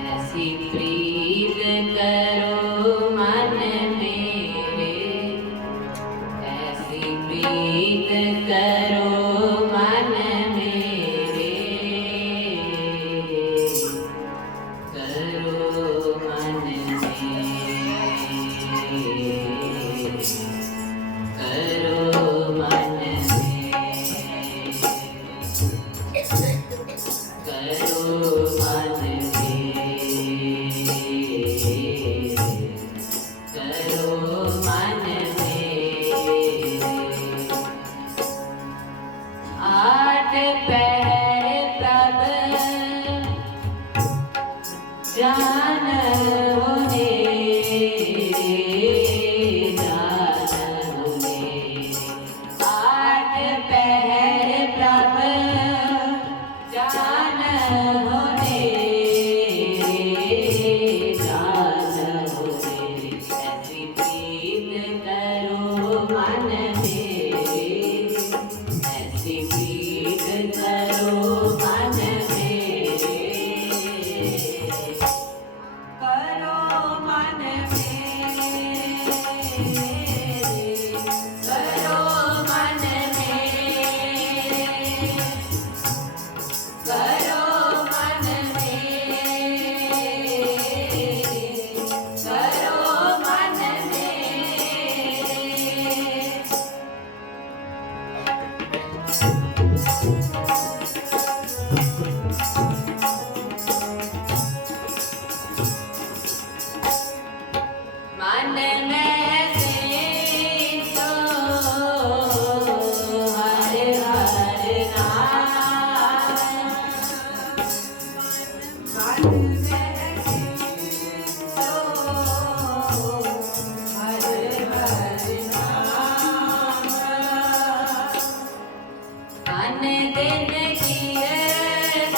ऐसी प्रीत करो मन मेरे। ऐसी प्रीत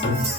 Bye.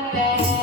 right back.